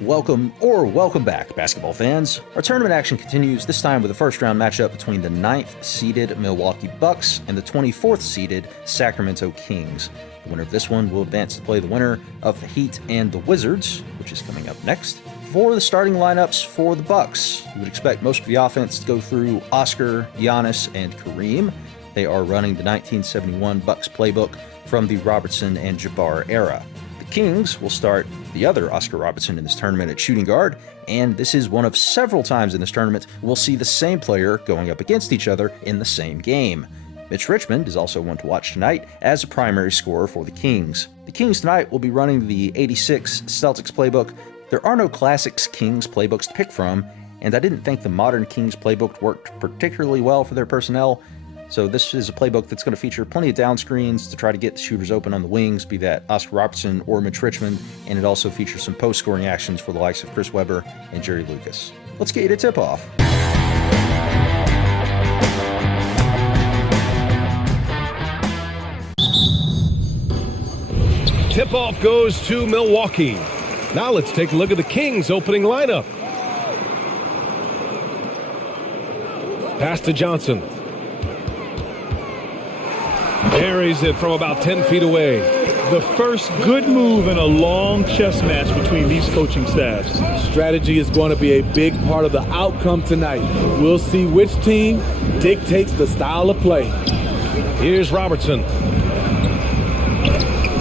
Welcome back, basketball fans. Our tournament action continues, this time with a first-round matchup between the 9th-seeded Milwaukee Bucks and the 24th-seeded Sacramento Kings. The winner of this one will advance to play the winner of the Heat and the Wizards, which is coming up next. For the starting lineups for the Bucks, you would expect most of the offense to go through Oscar, Giannis, and Kareem. They are running the 1971 Bucks playbook from the Robertson and Jabbar era. Kings will start the other Oscar Robertson in this tournament at shooting guard, and this is one of several times in this tournament we'll see the same player going up against each other in the same game. Mitch Richmond is also one to watch tonight as a primary scorer for the Kings. The Kings tonight will be running the 86 Celtics playbook. There are no classics Kings playbooks to pick from, and I didn't think the modern Kings playbook worked particularly well for their personnel. So this is a playbook that's going to feature plenty of down screens to try to get the shooters open on the wings, be that Oscar Robertson or Mitch Richmond, and it also features some post-scoring actions for the likes of Chris Webber and Jerry Lucas. Let's get you to tip-off. Tip-off goes to Milwaukee. Now let's take a look at the Kings' opening lineup. Pass to Johnson. Buries it from about 10 feet away. The first good move in a long chess match between these coaching staffs. Strategy is going to be a big part of the outcome tonight. We'll see which team dictates the style of play. Here's Robertson.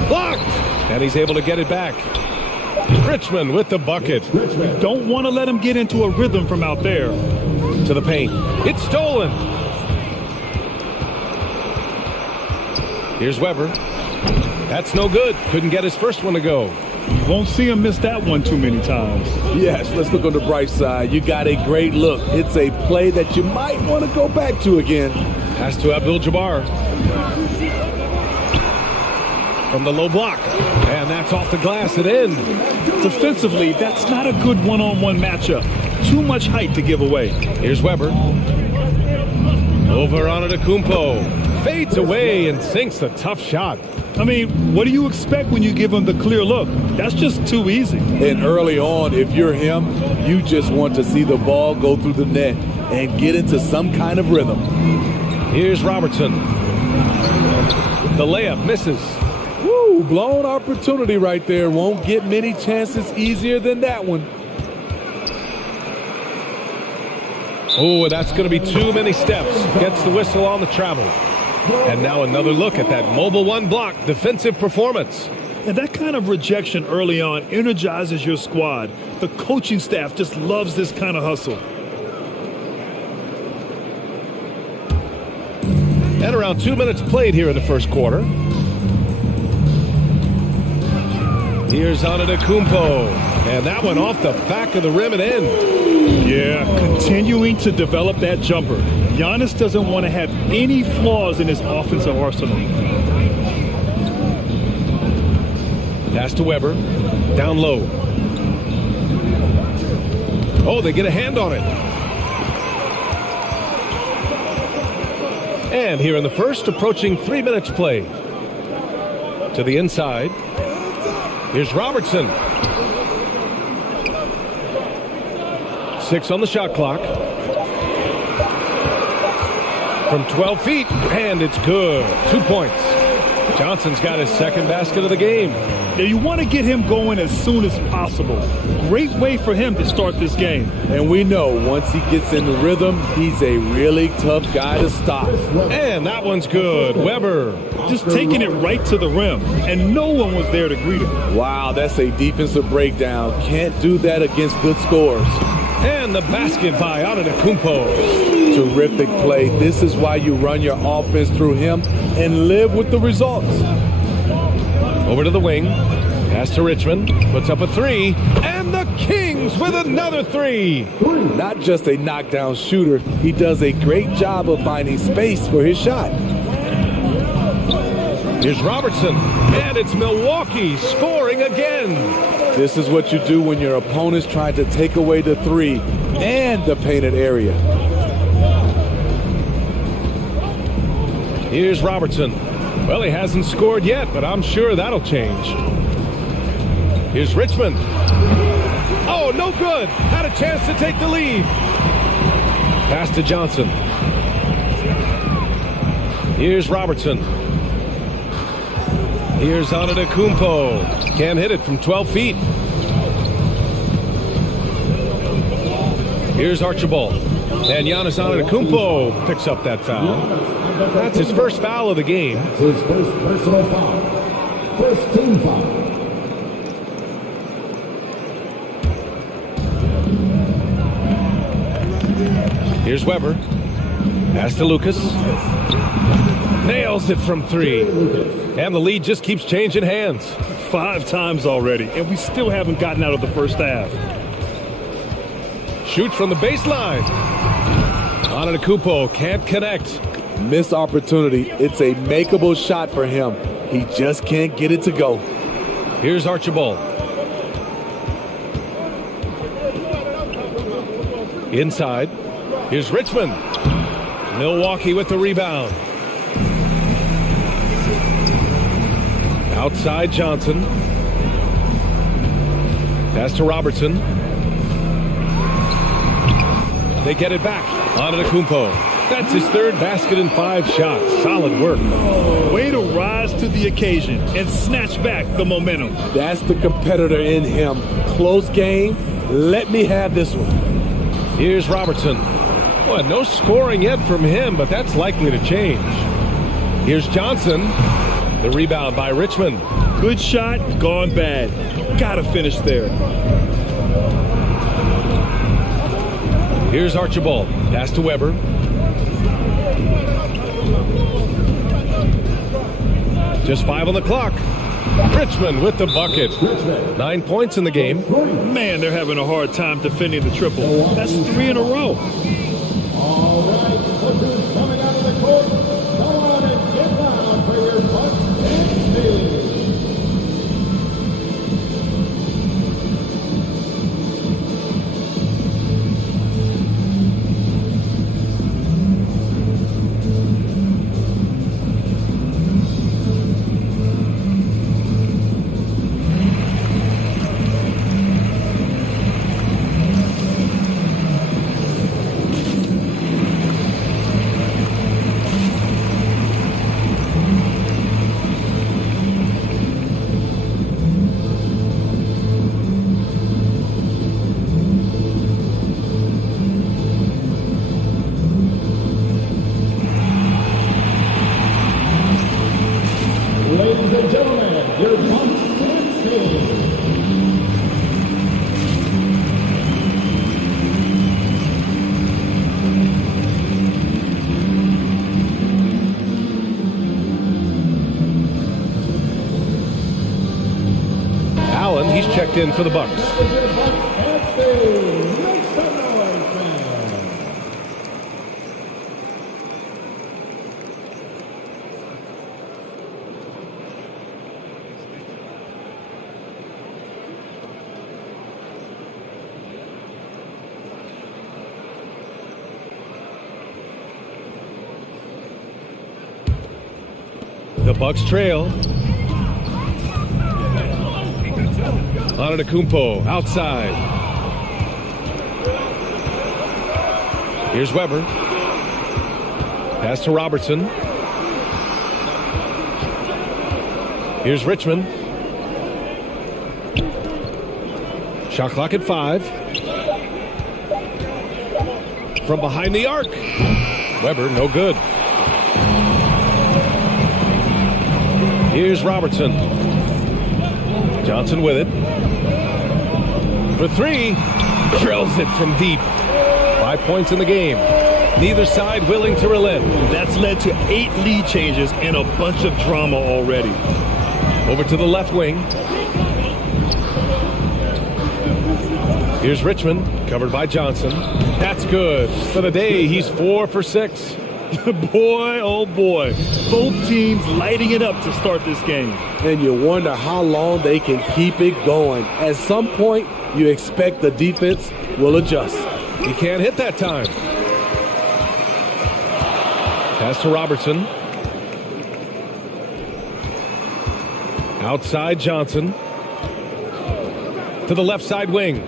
Blocked! And he's able to get it back. Richmond with the bucket. Don't want to let him get into a rhythm from out there. To the paint. It's stolen. Here's Webber. That's no good. Couldn't get his first one to go. You won't see him miss that one too many times. Yes, let's look on the bright side. You got a great look. It's a play that you might want to go back to again. Pass to Abdul-Jabbar. From the low block. And that's off the glass and in. Defensively, that's not a good one-on-one matchup. Too much height to give away. Here's Webber. Over on Antetokounmpo. Fades away and sinks a tough shot. I mean, what do you expect when you give him the clear look? That's just too easy. And early on, if you're him, you just want to see the ball go through the net and get into some kind of rhythm. Here's Robertson. The layup misses. Woo, blown opportunity right there. Won't get many chances easier than that one. Oh, that's going to be too many steps. Gets the whistle on the travel. And now another look at that mobile one block defensive performance. And that kind of rejection early on energizes your squad. The coaching staff just loves this kind of hustle. And around 2 minutes played here in the first quarter. Here's Antetokounmpo. And that one off the back of the rim and in. Yeah, continuing to develop that jumper. Giannis doesn't want to have any flaws in his offensive arsenal. Pass to Webber. Down low. Oh, they get a hand on it. And here in the first, approaching 3 minutes play. To the inside. Here's Robertson. 6 on the shot clock. From 12 feet, and it's good. 2 points. Johnson's got his second basket of the game. Now you want to get him going as soon as possible. Great way for him to start this game. And we know once he gets in the rhythm, he's a really tough guy to stop. And that one's good. Webber. Just taking it right to the rim, and no one was there to greet him. Wow, that's a defensive breakdown. Can't do that against good scores. And the basket by Antetokounmpo. Terrific play. This is why you run your offense through him and live with the results. Over to the wing. Pass to Richmond. Puts up a three. And the Kings with another three. Not just a knockdown shooter. He does a great job of finding space for his shot. Here's Robertson. And it's Milwaukee scoring again. This is what you do when your opponent's trying to take away the three and the painted area. Here's Robertson. Well, he hasn't scored yet, but I'm sure that'll change. Here's Richmond. chance to take the lead. Pass to Johnson. Here's Robertson. Here's Antetokounmpo. Can't hit it from 12 feet. Here's Archibald. And Giannis Antetokounmpo picks up that foul. That's his first foul of the game. That's his first personal foul. First team foul. Here's Weber. Pass to Lucas. Nails it from 3. And the lead just keeps changing hands. 5 times already, and we still haven't gotten out of the first half. Shoots from the baseline. Antetokounmpo can't connect. Missed opportunity. It's a makeable shot for him. He just can't get it to go. Here's Archibald. Inside. Here's Richmond. Milwaukee with the rebound. Outside Johnson. Pass to Robertson. They get it back. Antetokounmpo. That's his third basket in 5 shots. Solid work. Way to rise to the occasion and snatch back the momentum. That's the competitor in him. Close game. Let me have this one. Here's Robertson. Well, no scoring yet from him, but that's likely to change. Here's Johnson. The rebound by Richmond. Good shot, gone bad. Gotta finish there. Here's Archibald. Pass to Weber. Just 5 on the clock. Richmond with the bucket. 9 points in the game. Man, they're having a hard time defending the triple. That's 3 in a row. All right, coaches coming out of the court. Come on and get down for your Bucks and Steelers. Ladies and gentlemen, your Bucks and Steelers. Allen, he's checked in for the Bucks. The Bucks trail. Antetokounmpo outside. Here's Weber. Pass to Robertson. Here's Richmond. Shot clock at 5. From behind the arc. Weber, no good. Here's Robertson. Johnson with it. For 3. Drills it from deep. 5 points in the game. Neither side willing to relent. That's led to 8 lead changes and a bunch of drama already. Over to the left wing. Here's Richmond, covered by Johnson. That's good. For the day, he's 4 for 6. Boy, oh boy. Both teams lighting it up to start this game. And you wonder how long they can keep it going. At some point, you expect the defense will adjust. He can't hit that time. Pass to Robertson. Outside Johnson. To the left side wing.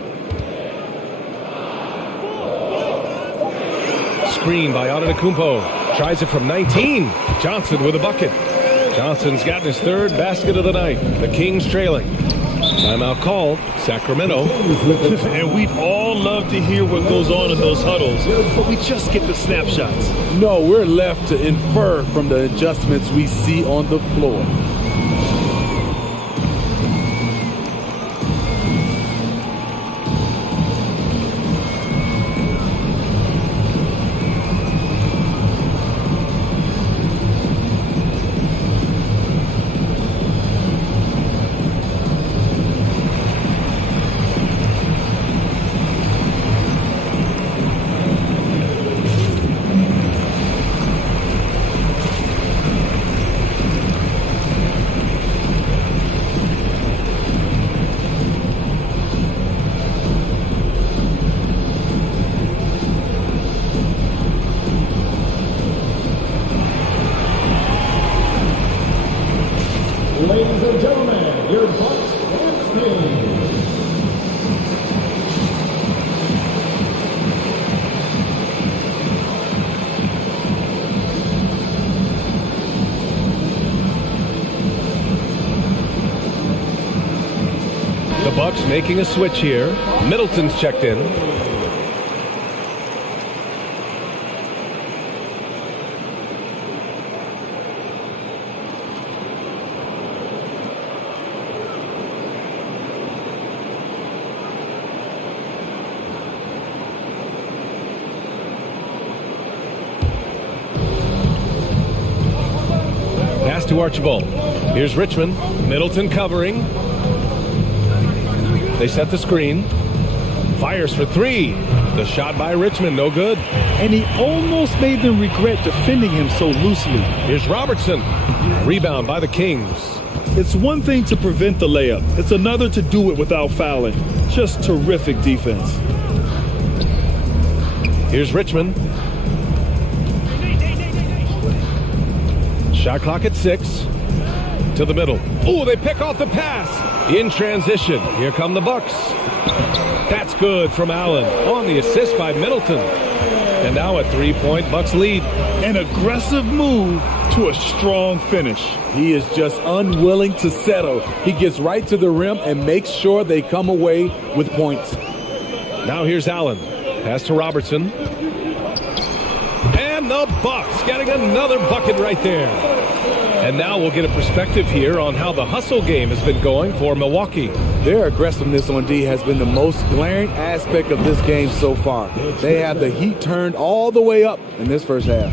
screen by Antetokounmpo. Tries it from 19. Johnson with a bucket. Johnson's gotten his third basket of the night. The Kings trailing. Timeout called. Sacramento. And we'd all love to hear what goes on in those huddles, but we just get the snapshots. No, we're left to infer from the adjustments we see on the floor. Ladies and gentlemen, your Bucks and Kings. The Bucks making a switch here. Middleton's checked in. Pass to Archibald. Here's Richmond. Middleton covering. They set the screen. Fires for three. The shot by Richmond, no good. And he almost made them regret defending him so loosely. Here's Robertson. Rebound by the Kings. It's one thing to prevent the layup. It's another to do it without fouling. Just terrific defense. Here's Richmond. Shot clock at 6. To the middle. Oh, they pick off the pass. In transition. Here come the Bucks. That's good from Allen on the assist by Middleton. And now a 3-point Bucks lead. An aggressive move to a strong finish. He is just unwilling to settle. He gets right to the rim and makes sure they come away with points. Now here's Allen. Pass to Robertson. And the Bucks getting another bucket right there. And now we'll get a perspective here on how the hustle game has been going for Milwaukee. Their aggressiveness on D has been the most glaring aspect of this game so far. They have the heat turned all the way up in this first half.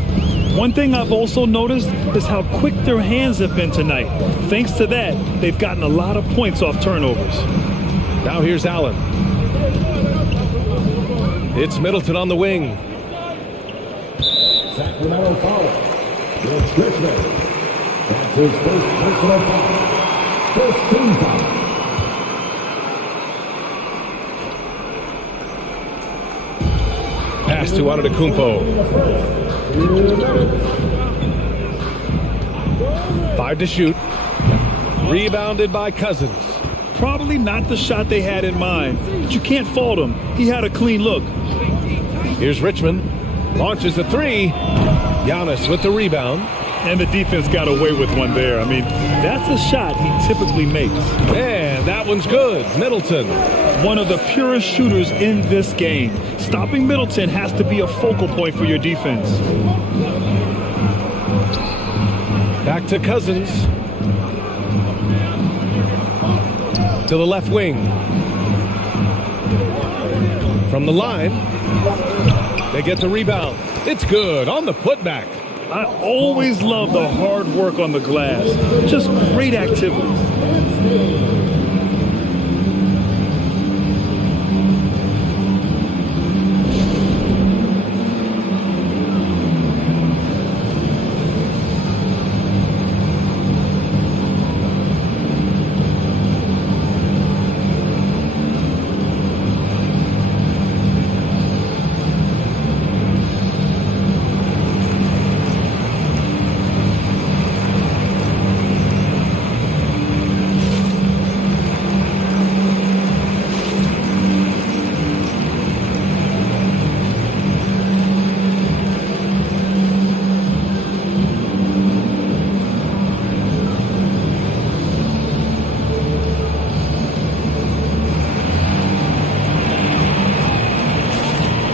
One thing I've also noticed is how quick their hands have been tonight. Thanks to that, they've gotten a lot of points off turnovers. Now here's Allen. It's Middleton on the wing. Sacramento foul. Mitch Richmond. That's his first personal foul. First team foul. Pass to Antetokounmpo. 5 to shoot. Rebounded by Cousins. Probably not the shot they had in mind, but you can't fault him. He had a clean look. Here's Richmond. Launches a 3. Giannis with the rebound. And the defense got away with one there. I mean, that's a shot he typically makes. And that one's good. Middleton. One of the purest shooters in this game. Stopping Middleton has to be a focal point for your defense. Back to Cousins. To the left wing. From the line. They get the rebound. It's good on the putback. I always love the hard work on the glass. Just great activity.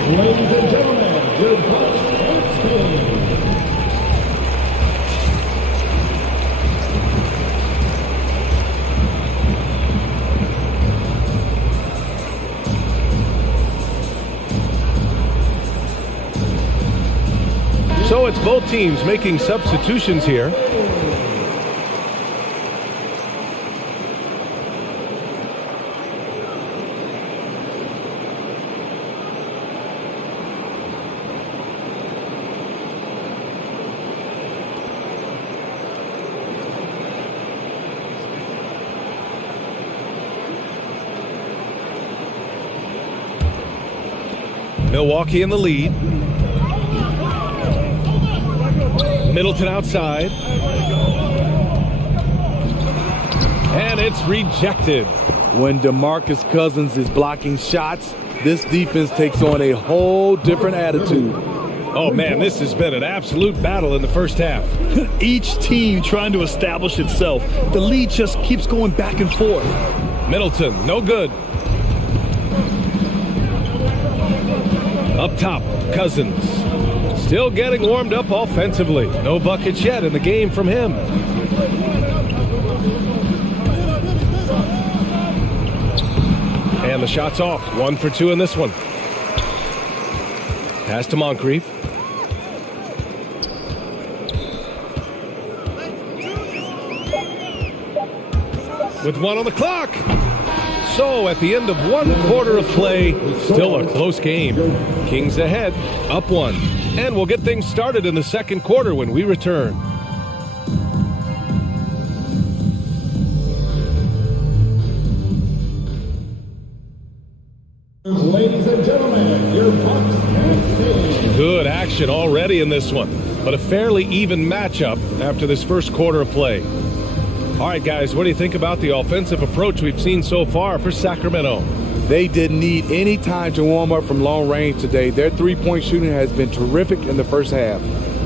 Ladies and gentlemen, your Bucks next game. So it's both teams making substitutions here. Milwaukee in the lead. Middleton outside. And it's rejected. When DeMarcus Cousins is blocking shots, this defense takes on a whole different attitude. Oh, man, this has been an absolute battle in the first half. Each team trying to establish itself. The lead just keeps going back and forth. Middleton, no good. Up top, Cousins. Still getting warmed up offensively. No buckets yet in the game from him. And the shot's off. 1 for 2 in this one. Pass to Moncrief. With 1 on the clock. So at the end of 1 quarter of play, still a close game. Kings ahead, up 1. And we'll get things started in the second quarter when we return. Ladies and gentlemen, your Bucks next game. Good action already in this one, but a fairly even matchup after this first quarter of play. All right, guys, what do you think about the offensive approach we've seen so far for Sacramento? They didn't need any time to warm up from long range today. Their three-point shooting has been terrific in the first half.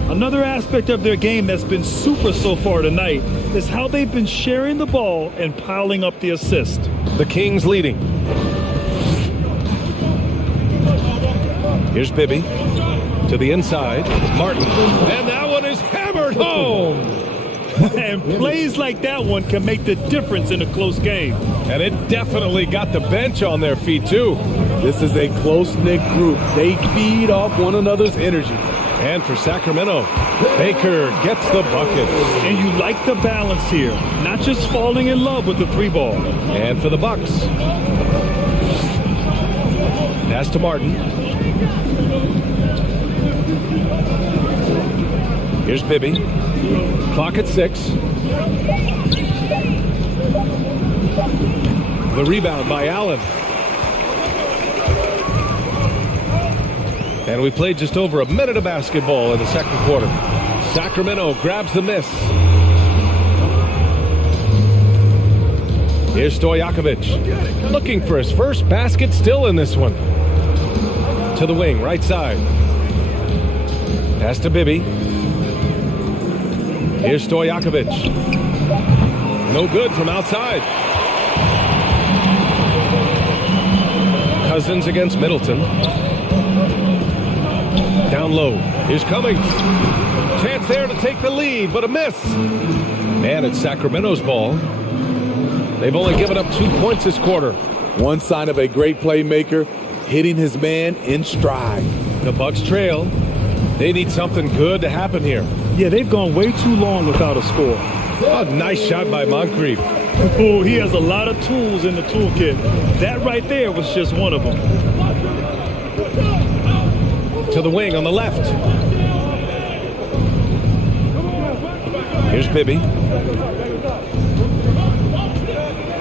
Another aspect of their game that's been super so far tonight is how they've been sharing the ball and piling up the assist. The Kings leading. Here's Bibby to the inside. Martin. And that one is hammered home. And plays like that one can make the difference in a close game. And it definitely got the bench on their feet, too. This is a close-knit group. They feed off one another's energy. And for Sacramento, Baker gets the bucket. And you like the balance here, not just falling in love with the 3-ball. And for the Bucks, pass to Martin. Here's Bibby. Clock at 6. The rebound by Allen. And we played just over a minute of basketball in the second quarter. Sacramento grabs the miss. Here's Stojakovic. Looking for his first basket still in this one. To the wing, right side. Pass to Bibby. Here's Stojakovic. No good from outside. Cousins against Middleton. Down low. Here's Cummings. Chance there to take the lead, but a miss. And it's Sacramento's ball. They've only given up 2 points this quarter. One sign of a great playmaker, hitting his man in stride. The Bucks trail. They need something good to happen here. Yeah, they've gone way too long without a score. A nice shot by Moncrief. Oh, he has a lot of tools in the toolkit. That right there was just one of them. To the wing on the left. Here's Bibby.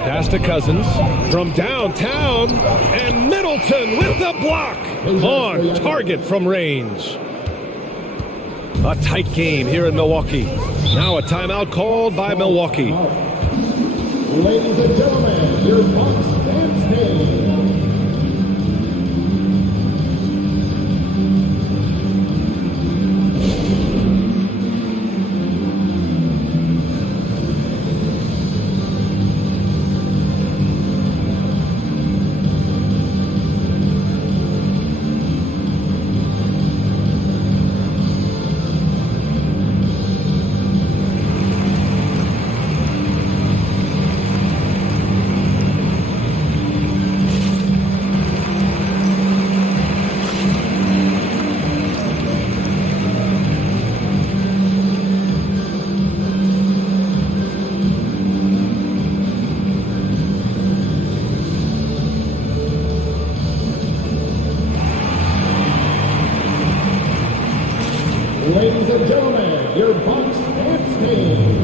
Pass to Cousins from downtown. And Middleton with the block. On target from range. A tight game here in Milwaukee. Now a timeout called by Milwaukee. Ladies and gentlemen, your Bucks next game. Ladies and gentlemen, your Bucks dance team.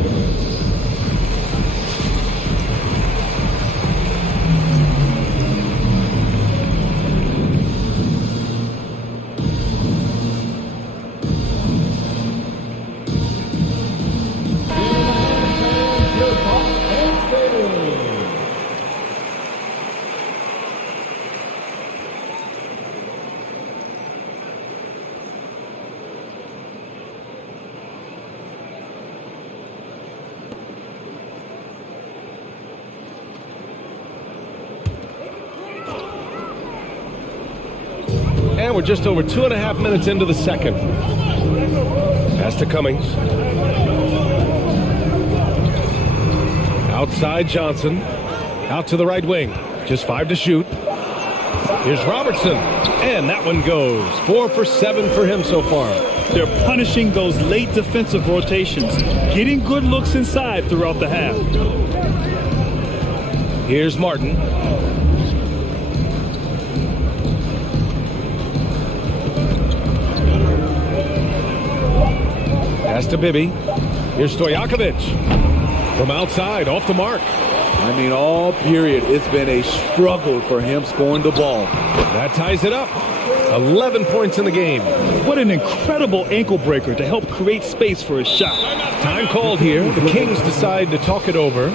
And we're just over 2.5 minutes into the second. Pass to Cummings. Outside Johnson. Out to the right wing. Just 5 to shoot. Here's Robertson. And that one goes. 4 for 7 for him so far. They're punishing those late defensive rotations, getting good looks inside throughout the half. Here's Martin. Pass to Bibby. Here's Stojakovic. From outside, off the mark. I mean, all period, it's been a struggle for him scoring the ball. That ties it up. 11 points in the game. What an incredible ankle breaker to help create space for a shot. Time called here. The Kings decide to talk it over.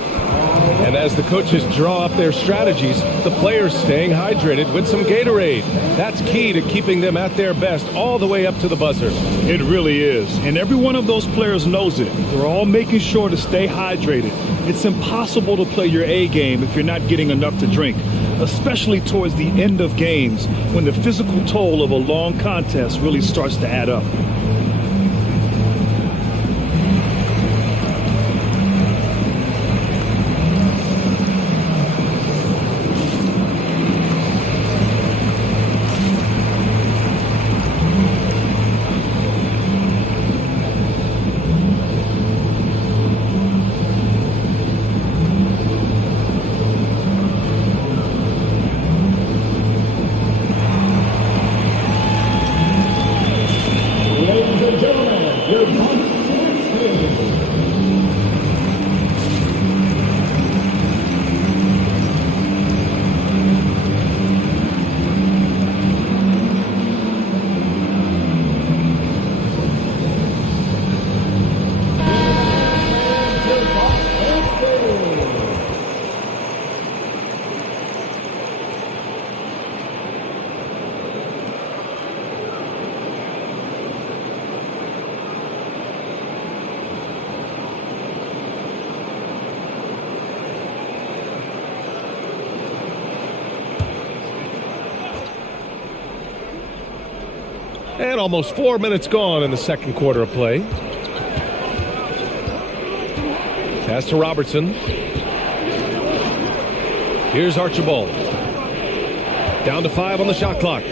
And as the coaches draw up their strategies, the players staying hydrated with some Gatorade. That's key to keeping them at their best all the way up to the buzzer. It really is. And every one of those players knows it. They're all making sure to stay hydrated. It's impossible to play your A game if you're not getting enough to drink, especially towards the end of games when the physical toll of a long contest really starts to add up. And almost 4 minutes gone in the second quarter of play. Pass to Robertson. Here's Archibald. Down to 5 on the shot clock.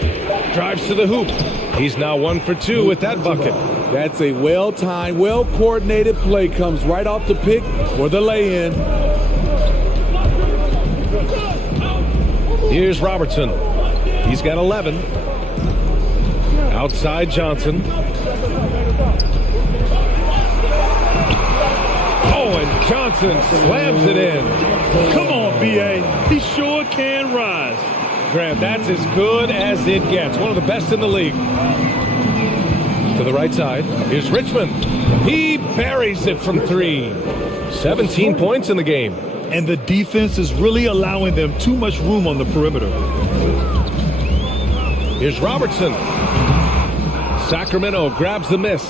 Drives to the hoop. He's now 1 for 2 with that bucket. That's a well-timed, well-coordinated play. Comes right off the pick for the lay-in. Here's Robertson. He's got 11. Outside Johnson. Oh, and Johnson slams it in. Come on, B.A. He sure can rise. Graham, that's as good as it gets. One of the best in the league. To the right side. Here's Richmond. He buries it from 3. 17 points in the game. And the defense is really allowing them too much room on the perimeter. Here's Robertson. Sacramento grabs the miss.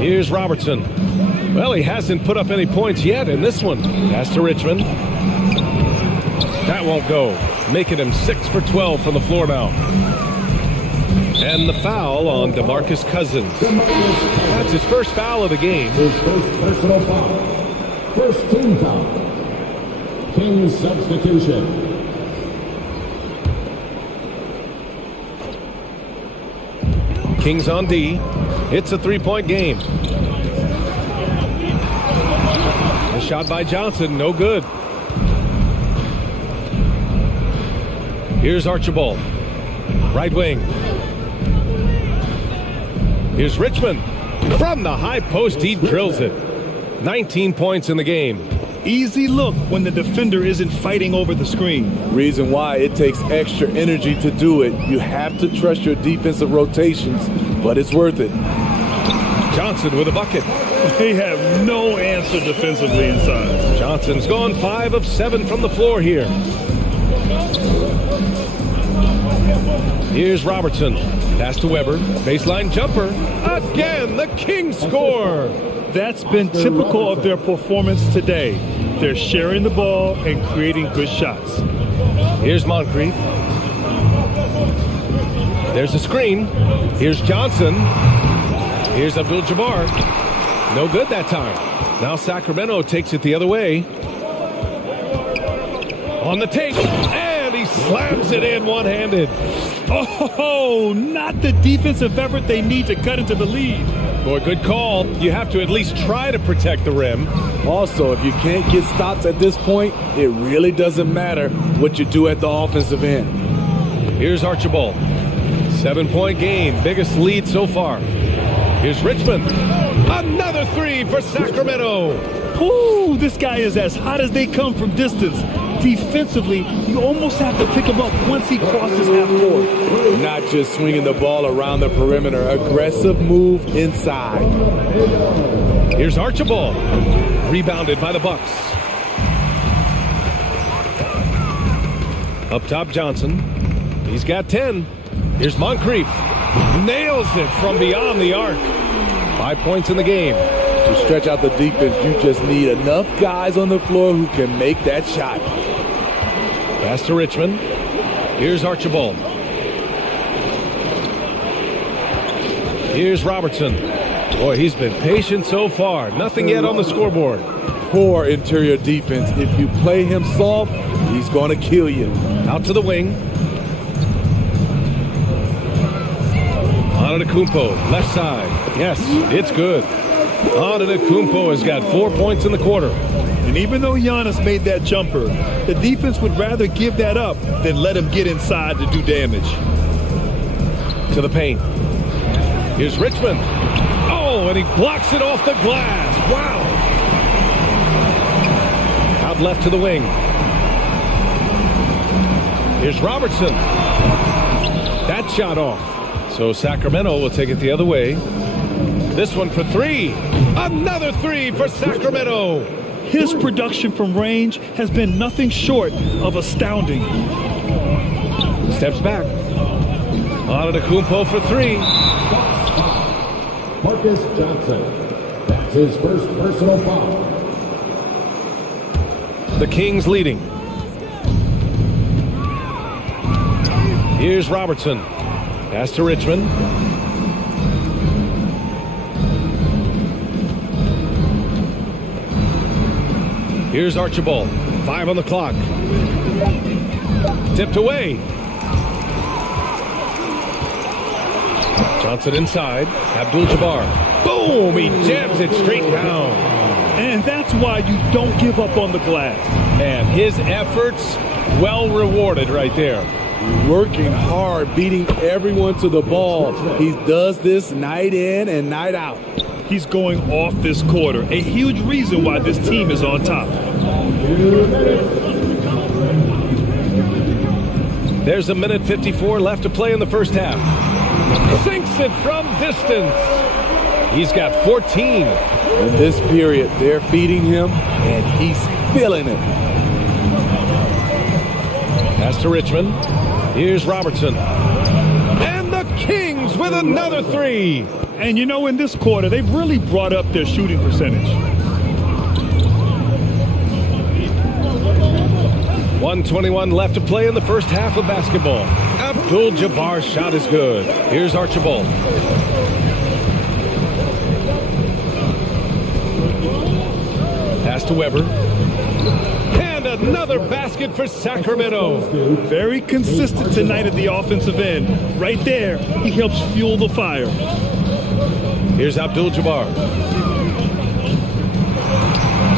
Here's Robertson. Well, he hasn't put up any points yet in this one. Pass to Richmond. That won't go. Making him 6 for 12 from the floor now. And the foul on DeMarcus Cousins. That's his first foul of the game. His first personal foul. First team foul. King's substitution. Kings on D. It's a 3-point game. The shot by Johnson, no good. Here's Archibald. Right wing. Here's Richmond. From the high post, he drills it. 19 points in the game. Easy look when the defender isn't fighting over the screen. Reason why it takes extra energy to do it. You have to trust your defensive rotations, but it's worth it. Johnson with a bucket. They have no answer defensively inside. Johnson's gone 5 of 7 from the floor here. Here's Robertson. Pass to Weber. Baseline jumper. Again, the Kings score. That's been typical of their performance today. They're sharing the ball and creating good shots. Here's Moncrief. There's a screen. Here's Johnson. Here's Abdul-Jabbar. No good that time. Now Sacramento takes it the other way. On the take. And he slams it in one-handed. Oh, not the defensive effort they need to cut into the lead. Boy, good call. You have to at least try to protect the rim. Also, if you can't get stops at this point, it really doesn't matter what you do at the offensive end. Here's Archibald. 7-point game. Biggest lead so far. Here's Richmond. Another 3 for Sacramento. Ooh, this guy is as hot as they come from distance. Defensively, you almost have to pick him up once he crosses half court. Not just swinging the ball around the perimeter. Aggressive move inside. Here's Archibald. Rebounded by the Bucks. Up top, Johnson. He's got 10. Here's Moncrief. Nails it from beyond the arc. 5 points in the game. To stretch out the defense, you just need enough guys on the floor who can make that shot. Pass to Richmond. Here's Archibald. Here's Robertson. Boy, he's been patient so far. Nothing yet on the scoreboard. Poor interior defense. If you play him soft, he's going to kill you. Out to the wing. Antetokounmpo, left side. Yes, it's good. Antetokounmpo has got 4 points in the quarter. And even though Giannis made that jumper, the defense would rather give that up than let him get inside to do damage. To the paint. Here's Richmond. Oh, and he blocks it off the glass. Wow. Out left to the wing. Here's Robertson. That shot off. So Sacramento will take it the other way. This one for 3. Another 3 for Sacramento. His production from range has been nothing short of astounding. Steps back. Antetokounmpo for 3. Marques Johnson. That's his first personal foul. The Kings leading. Here's Robertson. Pass to Richmond. Here's Archibald. 5 on the clock. Tipped away. Johnson inside. Abdul-Jabbar. Boom! He jams it straight down. And that's why you don't give up on the glass. And his efforts well rewarded right there. Working hard, beating everyone to the ball. He does this night in and night out. He's going off this quarter, a huge reason why this team is on top. There's a minute 54 left to play in the first half. Sinks it from distance. He's got 14. In this period, they're feeding him, and he's feeling it. Pass to Richmond. Here's Robertson. And the Kings with another 3. And you know, in this quarter, they've really brought up their shooting percentage. 1:21 left to play in the first half of basketball. Abdul-Jabbar's shot is good. Here's Archibald. Pass to Weber. And another basket for Sacramento. Very consistent tonight at the offensive end. Right there, he helps fuel the fire. Here's Abdul-Jabbar.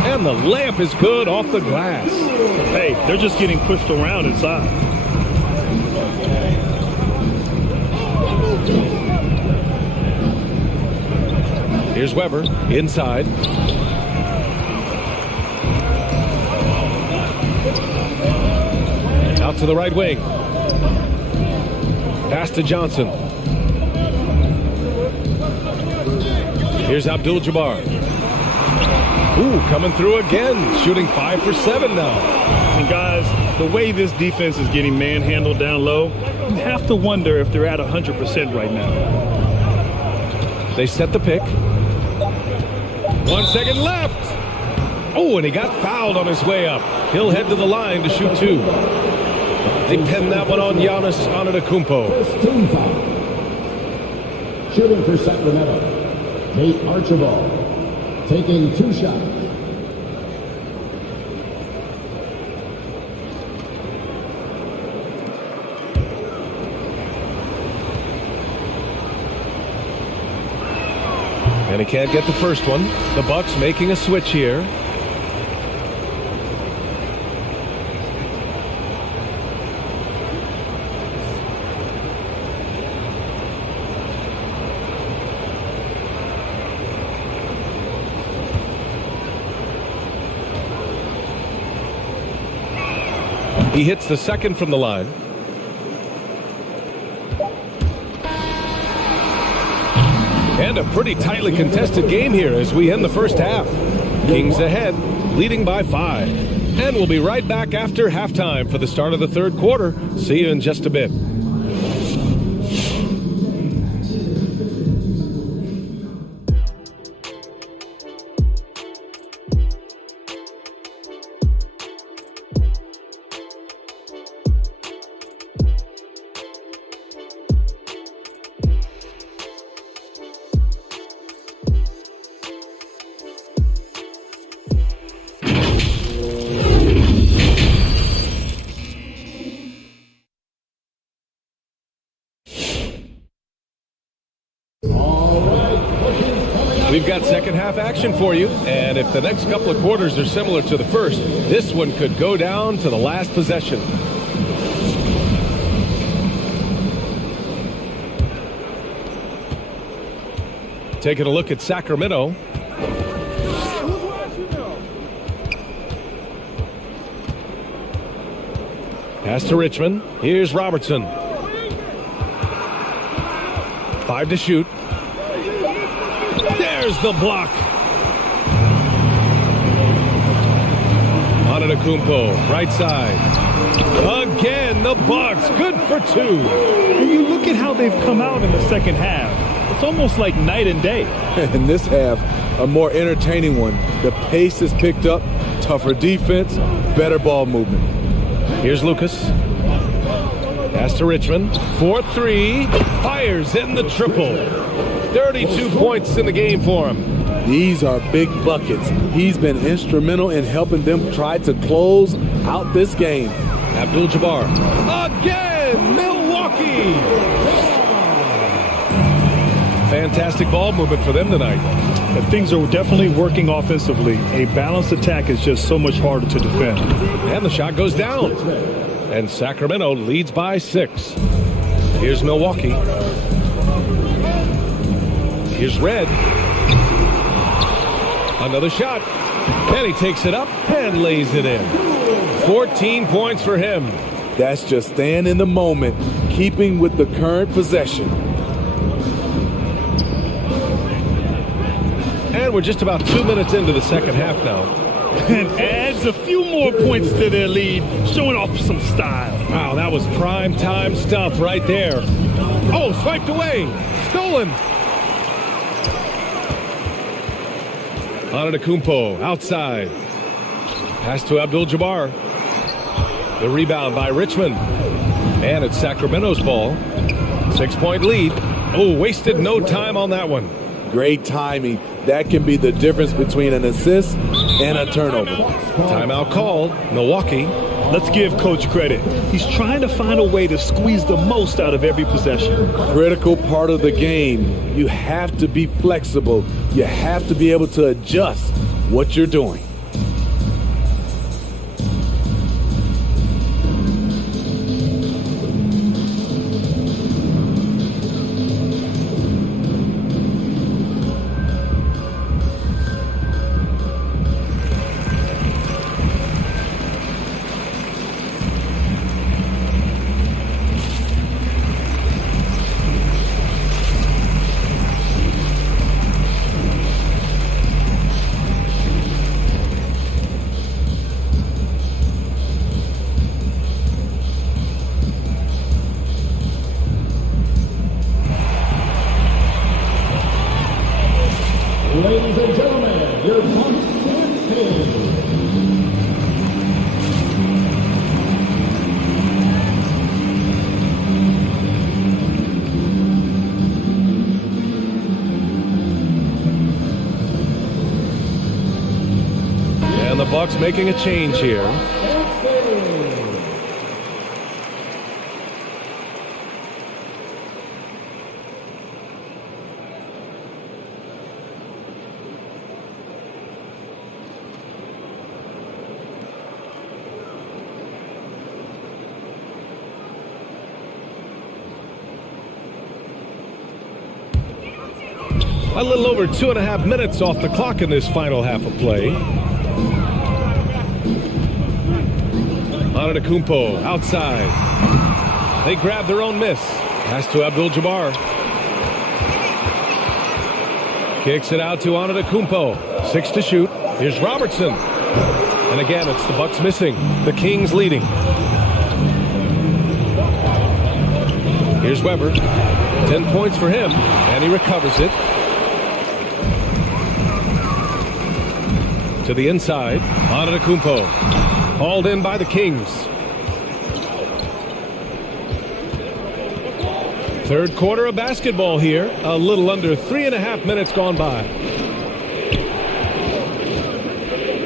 And the layup is good off the glass. Hey, they're just getting pushed around inside. Here's Weber, inside. Out to the right wing. Pass to Johnson. Here's Abdul-Jabbar. Ooh, coming through again. Shooting 5 for 7 now. And guys, the way this defense is getting manhandled down low, you have to wonder if they're at 100% right now. They set the pick. 1 second left. Oh, and he got fouled on his way up. He'll head to the line to shoot 2. They pinned that one on Giannis Antetokounmpo. First team foul. Shooting for Sacramento, Nate Archibald, taking 2 shots. And he can't get the first one. The Bucks making a switch here. He hits the second from the line. And a pretty tightly contested game here as we end the first half. Kings ahead, leading by 5. And we'll be right back after halftime for the start of the third quarter. See you in just a bit. We've got second half action for you, and if the next couple of quarters are similar to the first, this one could go down to the last possession. Taking a look at Sacramento. Pass to Richmond. Here's Robertson. 5 to shoot. There's the block. Antetokounmpo, right side. Again, the Bucks, good for 2. And you look at how they've come out in the second half. It's almost like night and day. In this half, a more entertaining one. The pace is picked up, tougher defense, better ball movement. Here's Lucas. Pass to Richmond. 4-3. Fires in the triple. 32 points in the game for him. These are big buckets. He's been instrumental in helping them try to close out this game. Abdul-Jabbar. Again, Milwaukee. Fantastic ball movement for them tonight. And things are definitely working offensively. A balanced attack is just so much harder to defend. And the shot goes down. And Sacramento leads by 6. Here's Milwaukee. Here's Red. Another shot. And he takes it up and lays it in. 14 points for him. That's just staying in the moment, keeping with the current possession. And we're just about 2 minutes into the second half now. And adds a few more points to their lead, showing off some style. Wow, that was prime time stuff right there. Oh, swiped away. Stolen. Antetokounmpo outside. Pass to Abdul-Jabbar. The rebound by Richmond. And it's Sacramento's ball. 6-point lead. Oh, wasted no time on that one. Great timing. That can be the difference between an assist and a turnover. Timeout called. Milwaukee. Let's give Coach credit. He's trying to find a way to squeeze the most out of every possession. Critical part of the game. You have to be flexible. You have to be able to adjust what you're doing. Bucks making a change here. A little over 2.5 minutes off the clock in this final half of play. Antetokounmpo outside. They grab their own miss. Pass to Abdul-Jabbar. Kicks it out to Antetokounmpo. 6 to shoot. Here's Robertson. And again, it's the Bucks missing. The Kings leading. Here's Weber. 10 points for him. And he recovers it. To the inside, Antetokounmpo, hauled in by the Kings. Third quarter of basketball here. A little under 3.5 minutes gone by.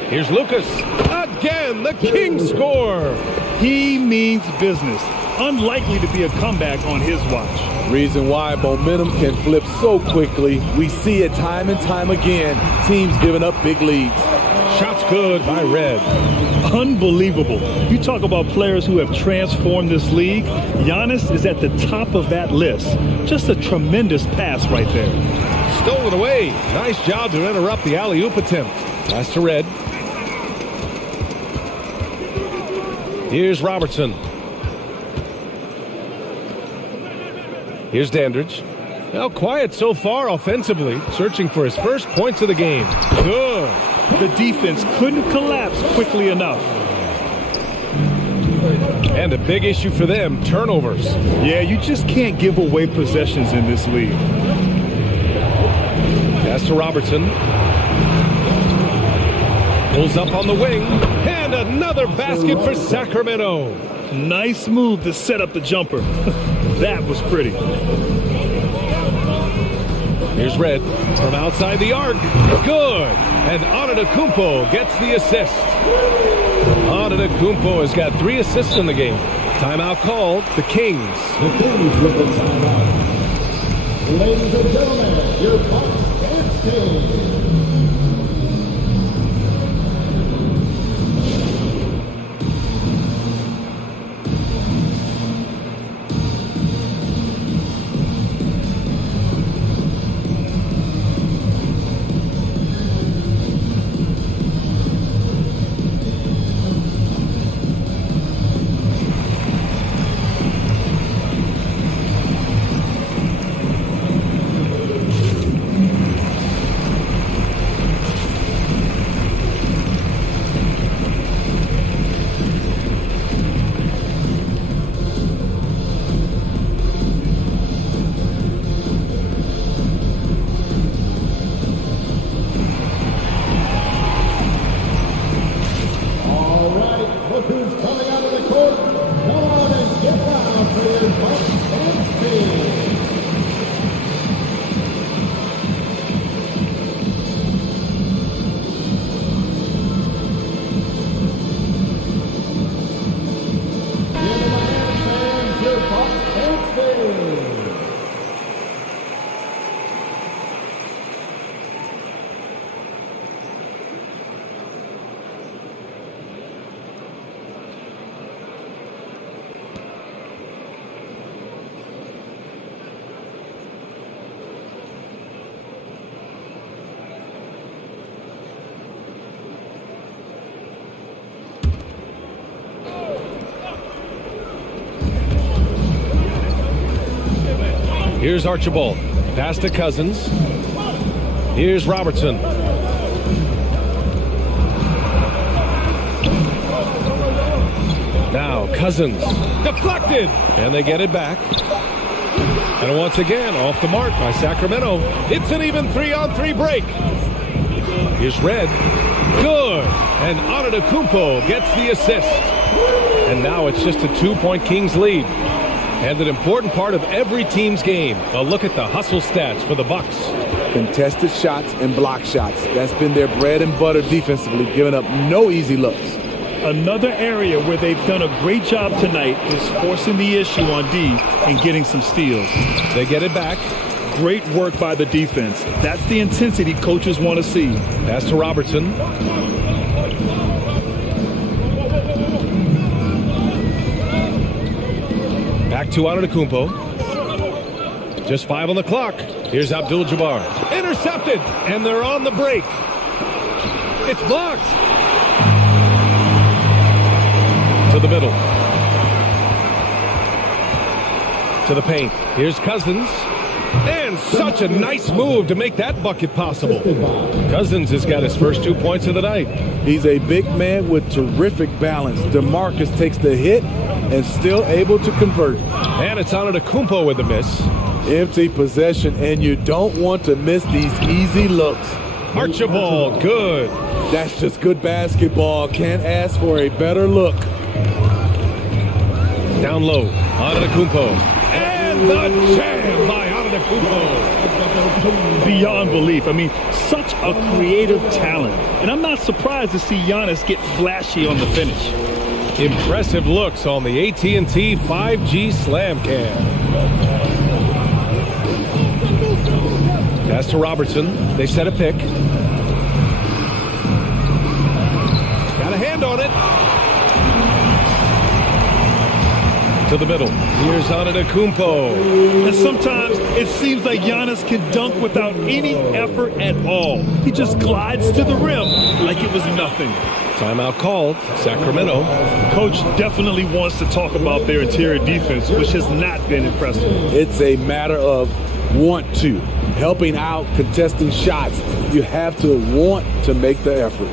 Here's Lucas. Again, the Kings score. He means business. Unlikely to be a comeback on his watch. Reason why momentum can flip so quickly. We see it time and time again. Teams giving up big leads. Shots good by Red. Unbelievable. You talk about players who have transformed this league. Giannis is at the top of that list. Just a tremendous pass right there. Stolen away. Nice job to interrupt the alley-oop attempt. Pass to Red. Here's Robertson. Here's Dandridge. Well, quiet so far offensively. Searching for his first points of the game. Good. The defense couldn't collapse quickly enough. And a big issue for them, turnovers. Yeah, you just can't give away possessions in this league. Pass to Robertson. Pulls up on the wing. And another basket for Sacramento. Nice move to set up the jumper. That was pretty. Here's Red from outside the arc. Good. And Antetokounmpo gets the assist. Antetokounmpo has got 3 assists in the game. Timeout called. The Kings. The Kings with the timeout. Ladies and gentlemen, your Bucks dance team. Here's Archibald. Pass to Cousins. Here's Robertson. Now Cousins. Deflected. And they get it back. And once again, off the mark by Sacramento. It's an even 3-on-3 break. Here's Red. Good. And Antetokounmpo gets the assist. And now it's just a 2-point Kings lead. And an important part of every team's game. A look at the hustle stats for the Bucks. contested shots and block shots. That's been their bread and butter defensively, giving up no easy looks. Another area where they've done a great job tonight is forcing the issue on D and getting some steals. They get it back. Great work by the defense. That's the intensity coaches want to see. Pass to Robertson. Back to Antetokounmpo. Just 5 on the clock. Here's Abdul-Jabbar. Intercepted, and they're on the break. It's blocked. To the middle. To the paint. Here's Cousins. And such a nice move to make that bucket possible. Cousins has got his first 2 points of the night. He's a big man with terrific balance. DeMarcus takes the hit and still able to convert. And it's Antetokounmpo with the miss. Empty possession, and you don't want to miss these easy looks. Archibald, good. That's just good basketball. Can't ask for a better look. Down low, Antetokounmpo. And the jam by Antetokounmpo. Beyond belief. I mean, such a creative talent. And I'm not surprised to see Giannis get flashy on the finish. Impressive looks on the AT&T 5G Slam Cam. Pass to Robertson. They set a pick. Got a hand on it. To the middle. Here's Antetokounmpo. And sometimes it seems like Giannis can dunk without any effort at all. He just glides to the rim like it was nothing. Timeout called. Sacramento. Coach definitely wants to talk about their interior defense, which has not been impressive. It's a matter of want to. Helping out, contesting shots. You have to want to make the effort.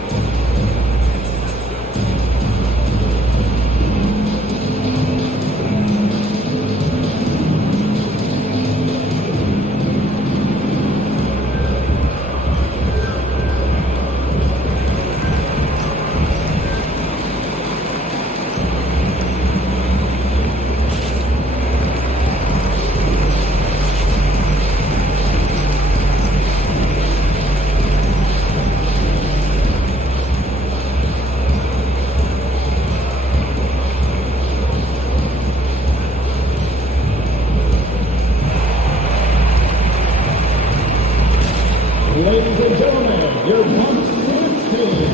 Ladies and gentlemen, your Bucks dance team.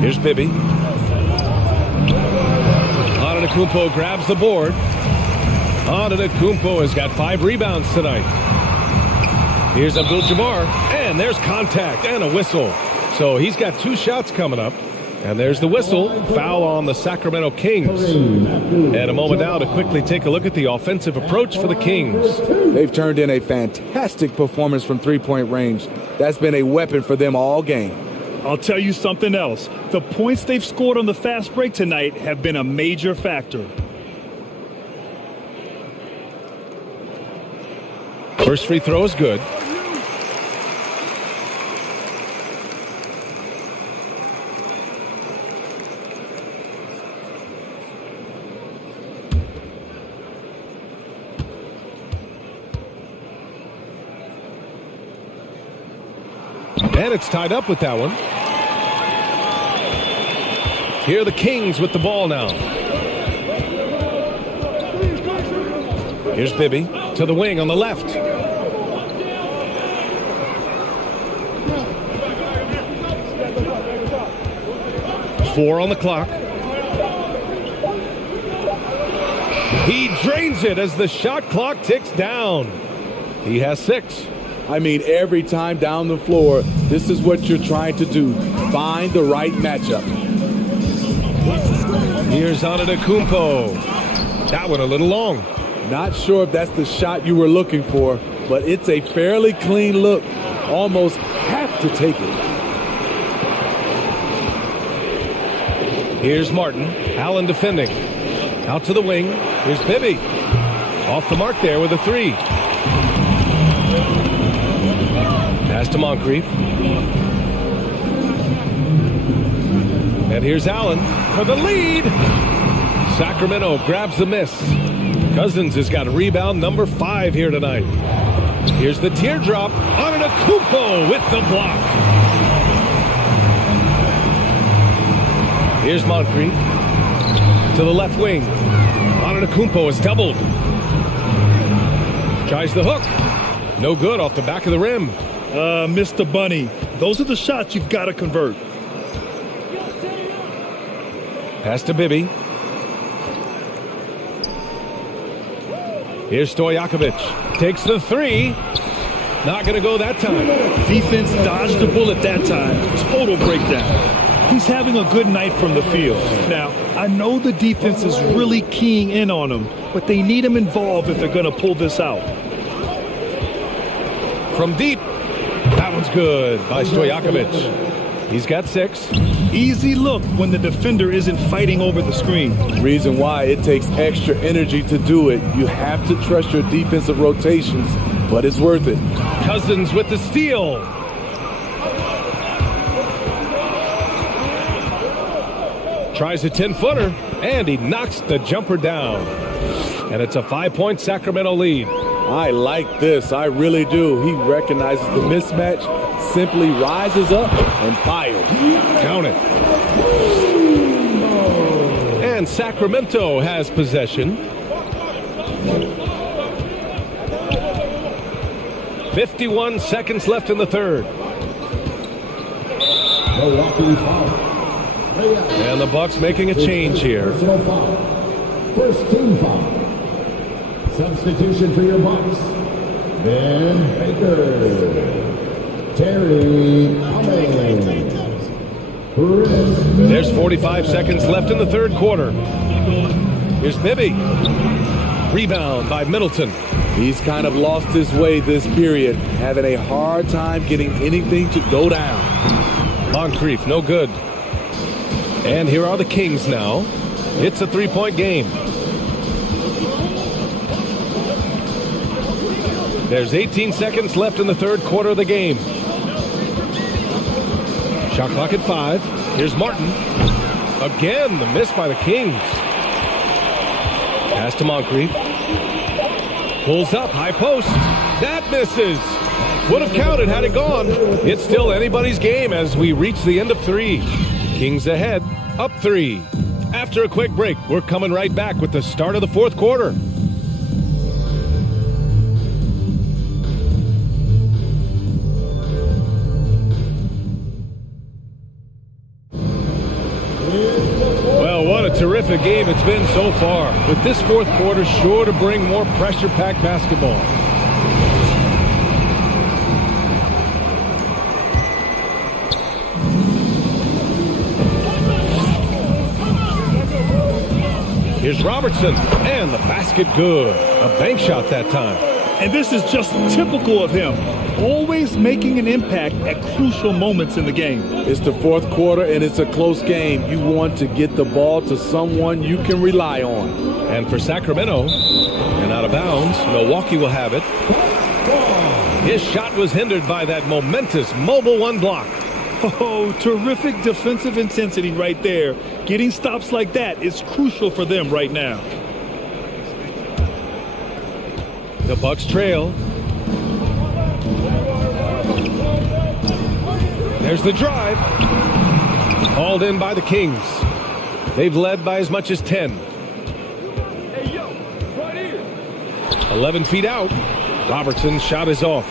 Here's Bibby. Antetokounmpo grabs the board. Antetokounmpo has got 5 rebounds tonight. Here's Abdul-Jabbar, and there's contact and a whistle. So he's got 2 shots coming up. And there's the whistle. Foul on the Sacramento Kings. And a moment now to quickly take a look at the offensive approach for the Kings. They've turned in a fantastic performance from three-point range. That's been a weapon for them all game. I'll tell you something else. The points they've scored on the fast break tonight have been a major factor. First free throw is good. And it's tied up with that one. Here are the Kings with the ball now. Here's Bibby to the wing on the left. Four on the clock. He drains it as the shot clock ticks down. He has 6. I mean, every time down the floor, this is what you're trying to do. Find the right matchup. Here's Antetokounmpo. That one a little long. Not sure if that's the shot you were looking for, but it's a fairly clean look. Almost have to take it. Here's Martin. Allen defending. Out to the wing. Here's Bibby. Off the mark there with a three. Pass to Moncrief. And here's Allen for the lead. Sacramento grabs the miss. Cousins has got rebound number 5 here tonight. Here's the teardrop. Antetokounmpo with the block. Here's Moncrief to the left wing. Antetokounmpo is doubled. Tries the hook. No good off the back of the rim. Mr. Bunny, those are the shots you've got to convert. Pass to Bibby. Here's Stojakovic. Takes the three. Not going to go that time. Defense dodged the bullet that time. Total breakdown. He's having a good night from the field. Now, I know the defense is really keying in on him, but they need him involved if they're going to pull this out. From deep. That one's good by Stojakovic. He's got 6. Easy look when the defender isn't fighting over the screen. Reason why it takes extra energy to do it. You have to trust your defensive rotations, but it's worth it. Cousins with the steal. Tries a 10-footer, and he knocks the jumper down. And it's a 5-point Sacramento lead. I like this. I really do. He recognizes the mismatch, simply rises up and fires. Count it. And Sacramento has possession. 51 seconds left in the third. And the Bucks making a change here. First team foul. Substitution for your Bucks. Ben Baker. Terry Allen. There's 45 seconds left in the third quarter. Here's Bibby. Rebound by Middleton. He's kind of lost his way this period, having a hard time getting anything to go down. Moncrief, no good. And here are the Kings now. It's a 3-point game. There's 18 seconds left in the third quarter of the game. Shot clock at 5. Here's Martin. Again, the miss by the Kings. Pass to Moncrief. Pulls up, high post. That misses. Would have counted had it gone. It's still anybody's game as we reach the end of 3. Kings ahead, up 3. After a quick break, we're coming right back with the start of the fourth quarter. Well, what a terrific game it's been so far. With this fourth quarter sure to bring more pressure-packed basketball. Here's Robertson, and the basket good. A bank shot that time. And this is just typical of him. Always making an impact at crucial moments in the game. It's the fourth quarter, and it's a close game. You want to get the ball to someone you can rely on. And for Sacramento, and out of bounds, Milwaukee will have it. His shot was hindered by that momentous mobile 1 block. Oh, terrific defensive intensity right there. Getting stops like that is crucial for them right now. The Bucks trail. There's the drive. Hauled in by the Kings. They've led by as much as 10. 11 feet out. Robertson's shot is off.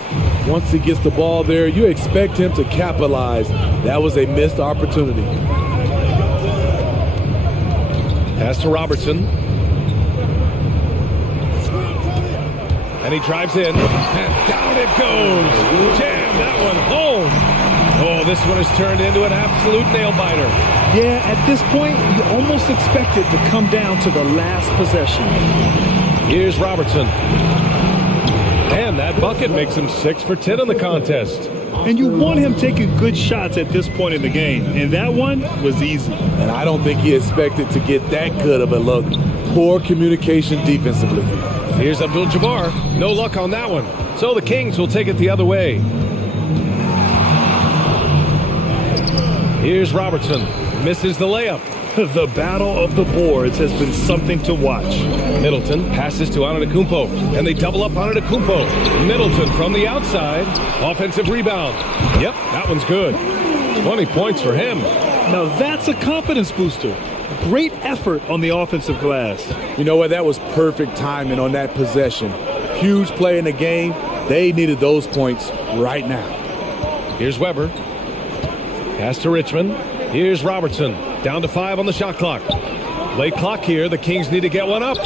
Once he gets the ball there, you expect him to capitalize. That was a missed opportunity. Pass to Robertson. And he drives in, and down it goes. Jam that one home. Oh, this one has turned into an absolute nail-biter. Yeah, at this point, you almost expect it to come down to the last possession. Here's Robertson. And that bucket makes him 6 for 10 in the contest. And you want him taking good shots at this point in the game. And that one was easy. And I don't think he expected to get that good of a look. Poor communication defensively. Here's Abdul-Jabbar. No luck on that one. So the Kings will take it the other way. Here's Robertson. Misses the layup. The battle of the boards has been something to watch. Middleton passes to Antetokounmpo, and they double up Antetokounmpo. Middleton from the outside. Offensive rebound. Yep, that one's good. 20 points for him. Now that's a confidence booster. Great effort on the offensive glass. You know what? That was perfect timing on that possession. Huge play in the game. They needed those points right now. Here's Weber. Pass to Richmond. Here's Robertson. Down to 5 on the shot clock. Late clock here. The Kings need to get one up.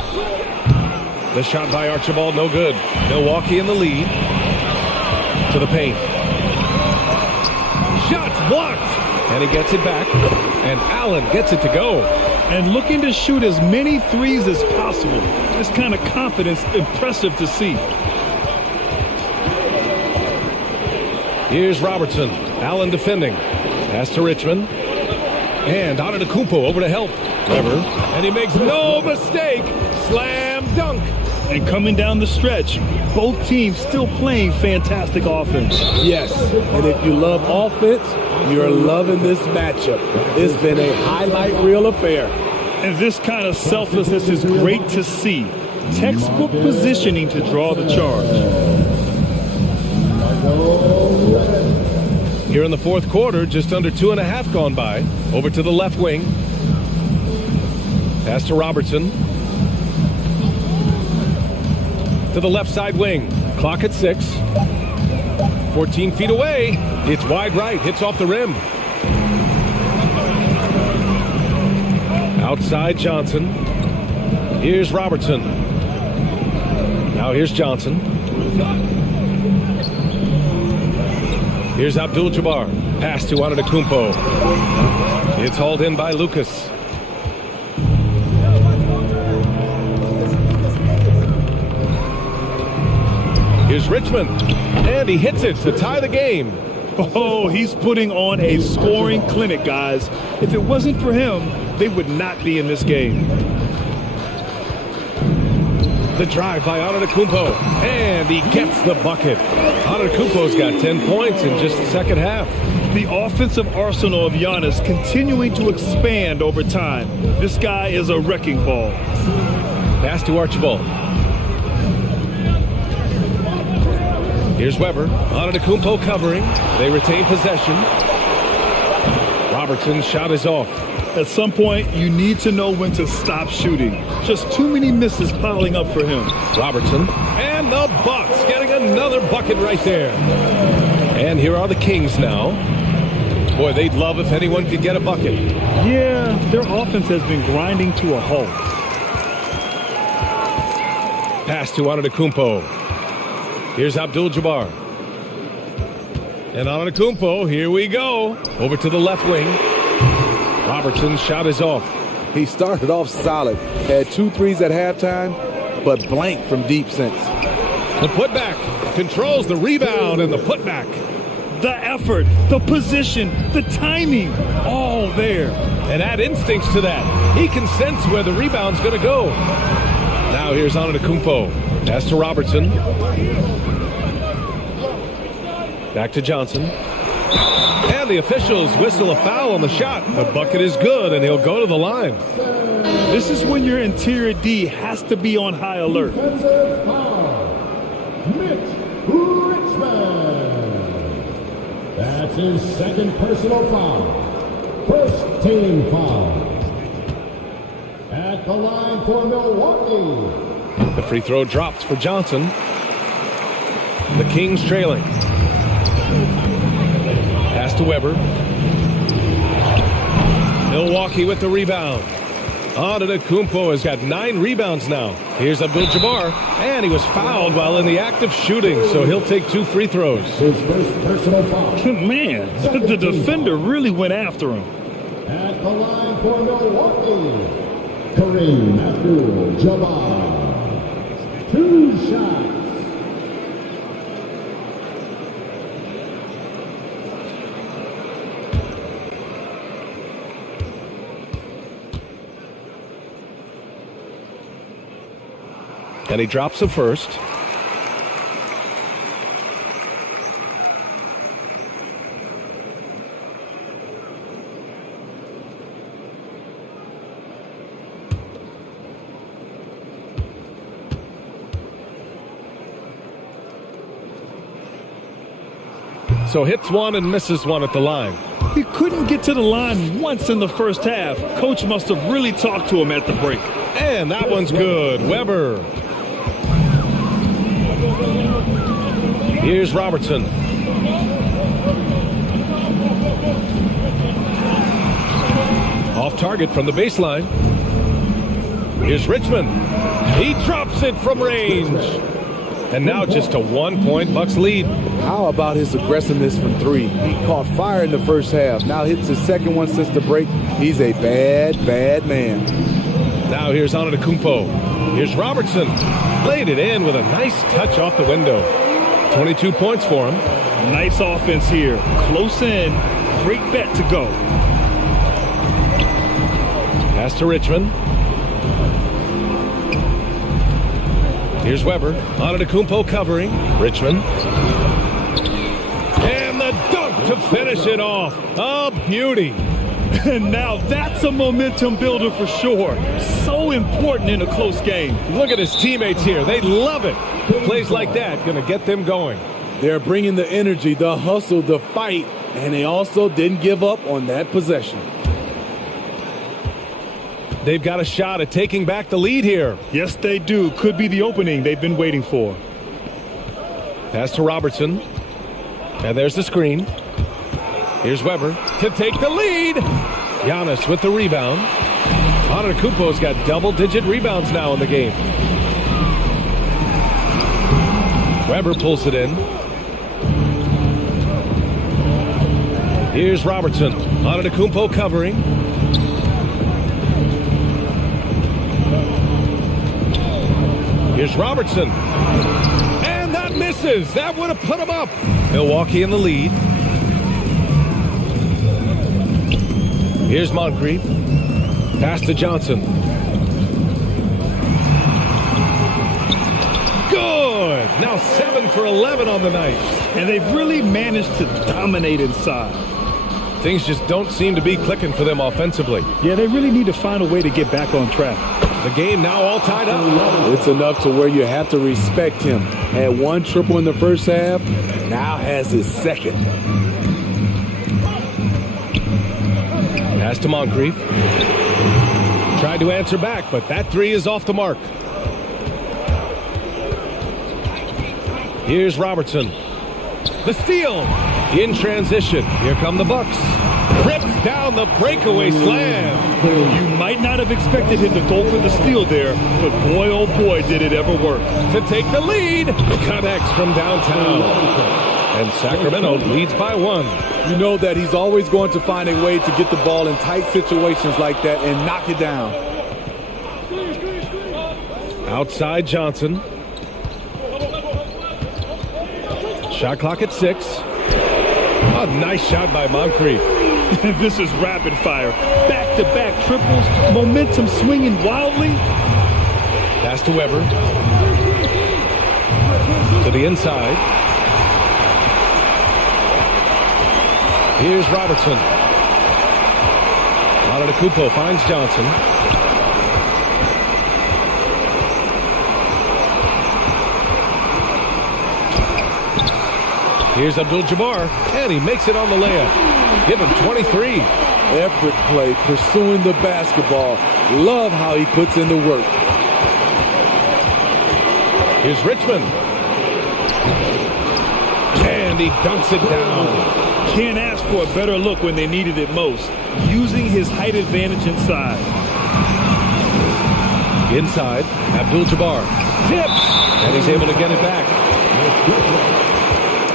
The shot by Archibald, no good. Milwaukee in the lead. To the paint. Shot's blocked. And he gets it back. And Allen gets it to go. And looking to shoot as many threes as possible. This kind of confidence, impressive to see. Here's Robertson. Allen defending. Pass to Richmond. And Antetokounmpo over to help. Weber. And he makes no mistake. Slam dunk. And coming down the stretch, both teams still playing fantastic offense. Yes, and if you love offense, you're loving this matchup. It's been a highlight reel affair. And this kind of selflessness is great to see. Textbook positioning to draw the charge. Here in the fourth quarter, just under 2.5 gone by. Over to the left wing. Pass to Robertson. To the left side wing. Clock at 6. 14 feet away. It's wide right. Hits off the rim. Outside Johnson. Here's Robertson. Now here's Johnson. Here's Abdul-Jabbar. Pass to Antetokounmpo. It's hauled in by Lucas. Here's Richmond. And he hits it to tie the game. Oh, he's putting on a scoring clinic, guys. If it wasn't for him, they would not be in this game. The drive by Antetokounmpo, and he gets the bucket. Antetokounmpo's got 10 points in just the second half. The offensive arsenal of Giannis continuing to expand over time. This guy is a wrecking ball. Pass to Archibald. Here's Weber. Antetokounmpo covering. They retain possession. Robertson's shot is off. At some point, you need to know when to stop shooting. Just too many misses piling up for him. Robertson. And the Bucks getting another bucket right there. And here are the Kings now. Boy, they'd love if anyone could get a bucket. Yeah, their offense has been grinding to a halt. Pass to Antetokounmpo. Here's Abdul-Jabbar. And Antetokounmpo, here we go. Over to the left wing. Robertson's shot is off. He started off solid. Had 2 threes at halftime, but blank from deep since. The putback controls the rebound and the putback. The effort, the position, the timing, all there. And add instincts to that. He can sense where the rebound's going to go. Now here's Antetokounmpo. Pass to Robertson. Back to Johnson. And the officials whistle a foul on the shot. The bucket is good, and he'll go to the line. This is when your interior D has to be on high alert. Defensive foul. Mitch Richmond. That's his second personal foul. First team foul. At the line for Milwaukee. The free throw drops for Johnson. The Kings trailing. Pass to Weber. Milwaukee with the rebound. Antetokounmpo has got 9 rebounds now. Here's Abdul-Jabbar, and he was fouled while in the act of shooting, so he'll take 2 free throws. His first personal foul. Man, the defender really went after him. At the line for Milwaukee, Kareem Abdul-Jabbar. 2 shots. And he drops the first. So hits one and misses one at the line. He couldn't get to the line once in the first half. Coach must have really talked to him at the break. And that one's good. Weber. Here's Robertson. Off target from the baseline. Here's Richmond. He drops it from range. And now just a 1-point Bucks lead. How about his aggressiveness from 3? He caught fire in the first half. Now hits his second one since the break. He's a bad, bad man. Now here's Antetokounmpo. Here's Robertson. Laid it in with a nice touch off the window. 22 points for him. Nice offense here. Close in. Great bet to go. Pass to Richmond. Here's Weber. Antetokounmpo covering. Richmond. And the dunk to finish it off. A beauty. And now that's a momentum builder for sure. So important in a close game. Look at his teammates here. They love it. Plays like that going to get them going. They're bringing the energy, the hustle, the fight, and they also didn't give up on that possession. They've got a shot at taking back the lead here. Yes, they do. Could be the opening they've been waiting for. Pass to Robertson. And there's the screen. Here's Weber to take the lead. Giannis with the rebound. Antetokounmpo's got double-digit rebounds now in the game. Weber pulls it in. Here's Robertson. Antetokounmpo covering. Here's Robertson. And that misses. That would have put him up. Milwaukee in the lead. Here's Moncrief. Pass to Johnson. Good. Now 7 for 11 on the night. And they've really managed to dominate inside. Things just don't seem to be clicking for them offensively. Yeah, they really need to find a way to get back on track. The game now all tied up. It's enough to where you have to respect him. Had 1 triple in the first half, now has his second. Pass to Moncrief. Tried to answer back, but that 3 is off the mark. Here's Robertson. The steal. In transition. Here come the Bucks. Rips down the breakaway slam. You might not have expected him to go for the steal there, but boy, oh boy, did it ever work. To take the lead. Connects from downtown. And Sacramento leads by 1. You know that he's always going to find a way to get the ball in tight situations like that and knock it down. Outside Johnson. Shot clock at 6. A nice shot by Moncrief. This is rapid fire. Back-to-back triples. Momentum swinging wildly. Pass to Weber. To the inside. Here's Robertson. Antetokounmpo finds Johnson. Here's Abdul-Jabbar, and he makes it on the layup. Give him 23. Effort play, pursuing the basketball. Love how he puts in the work. Here's Richmond. And he dunks it down. Can't ask for a better look when they needed it most. Using his height advantage inside. Inside, Abdul-Jabbar. Tipped! And he's able to get it back.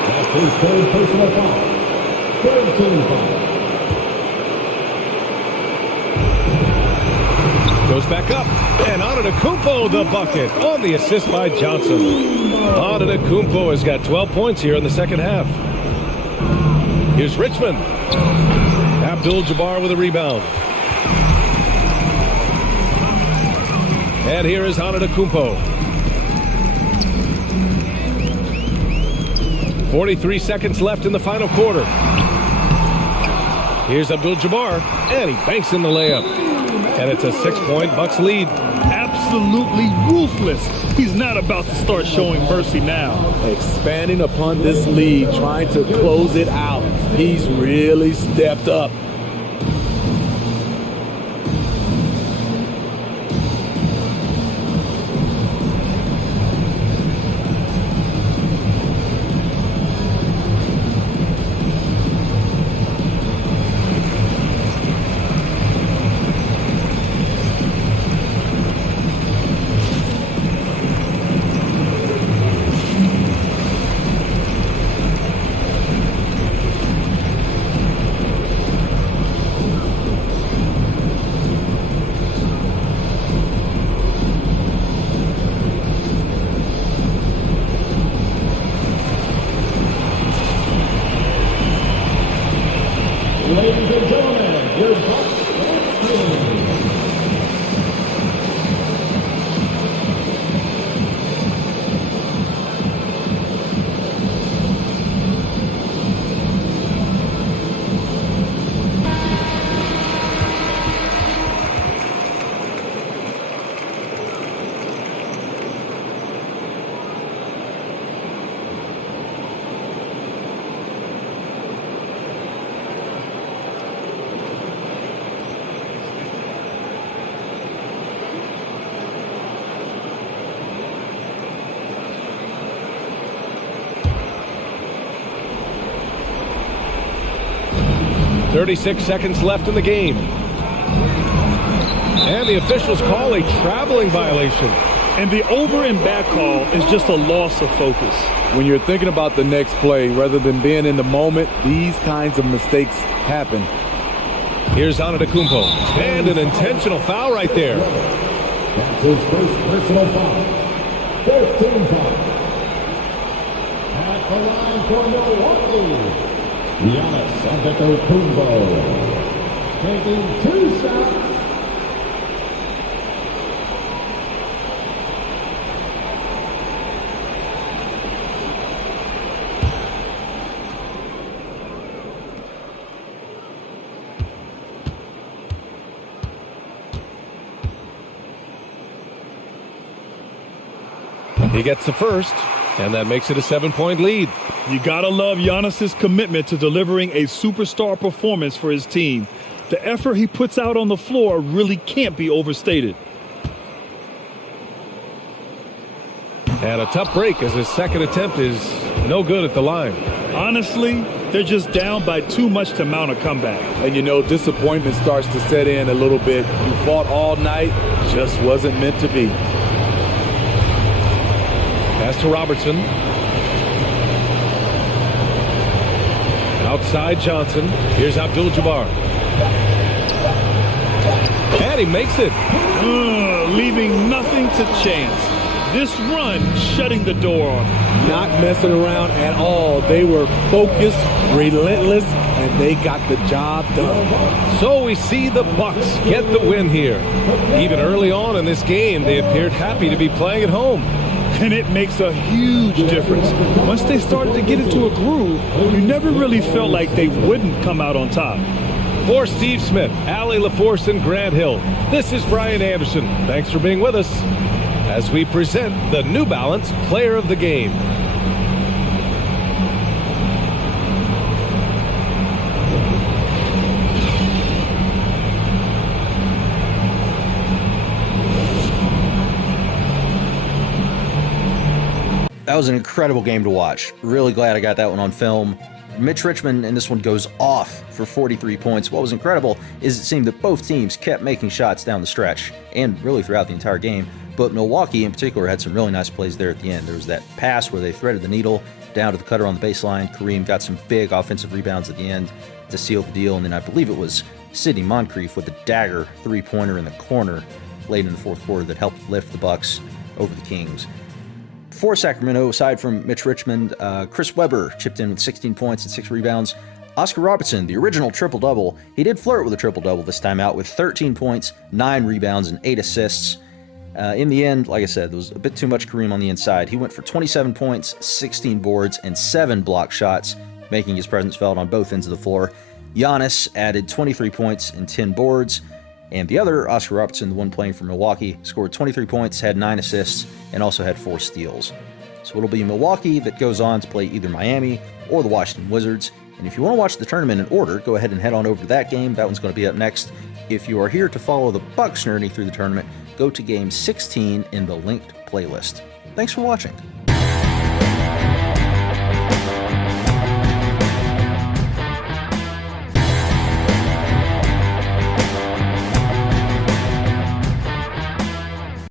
That's his third personal foul. Third team foul. Goes back up, and Antetokounmpo the bucket on the assist by Johnson. Antetokounmpo has got 12 points here in the second half. Here's Richmond. Abdul-Jabbar with a rebound. And here is Antetokounmpo. 43 seconds left in the final quarter. Here's Abdul-Jabbar, and he banks in the layup. And it's a 6-point Bucks lead. Absolutely ruthless. He's not about to start showing mercy now. Expanding upon this lead, trying to close it out. He's really stepped up. Ladies and gentlemen, your Bucks Thanksgiving. 36 seconds left in the game. And the officials call a traveling violation. And the over and back call is just a loss of focus. When you're thinking about the next play, rather than being in the moment, these kinds of mistakes happen. Here's Antetokounmpo. And an intentional foul right there. That's his first personal foul. 15 foul. At the line for Milwaukee, Giannis Antetokounmpo taking 2 shots. He gets the first, and that makes it a 7-point lead. You gotta love Giannis's commitment to delivering a superstar performance for his team. The effort he puts out on the floor really can't be overstated. And a tough break as his second attempt is no good at the line. Honestly, they're just down by too much to mount a comeback. And you know, disappointment starts to set in a little bit. You fought all night, just wasn't meant to be. Pass to Robertson. Outside Johnson. Here's Abdul-Jabbar. And he makes it. Leaving nothing to chance. This run shutting the door on him. Not messing around at all. They were focused, relentless, and they got the job done. So we see the Bucks get the win here. Even early on in this game, they appeared happy to be playing at home. And it makes a huge difference. Once they started to get into a groove, you never really felt like they wouldn't come out on top. For Steve Smith, Allie LaForce, and Grant Hill, this is Brian Anderson. Thanks for being with us as we present the New Balance Player of the Game. That was an incredible game to watch. Really glad I got that one on film. Mitch Richmond in this one goes off for 43 points. What was incredible is it seemed that both teams kept making shots down the stretch and really throughout the entire game. But Milwaukee in particular had some really nice plays there at the end. There was that pass where they threaded the needle down to the cutter on the baseline. Kareem got some big offensive rebounds at the end to seal the deal. And then I believe it was Sidney Moncrief with a dagger three-pointer in the corner late in the fourth quarter that helped lift the Bucks over the Kings. For Sacramento, aside from Mitch Richmond, Chris Webber chipped in with 16 points and 6 rebounds. Oscar Robertson, the original triple-double, he did flirt with a triple-double this time out with 13 points, 9 rebounds, and 8 assists. In the end, like I said, there was a bit too much Kareem on the inside. He went for 27 points, 16 boards, and 7 block shots, making his presence felt on both ends of the floor. Giannis added 23 points and 10 boards. And the other, Oscar Robertson, the one playing for Milwaukee, scored 23 points, had 9 assists, and also had 4 steals. So it'll be Milwaukee that goes on to play either Miami or the Washington Wizards. And if you want to watch the tournament in order, go ahead and head on over to that game. That one's going to be up next. If you are here to follow the Bucks journey through the tournament, go to Game 16 in the linked playlist. Thanks for watching.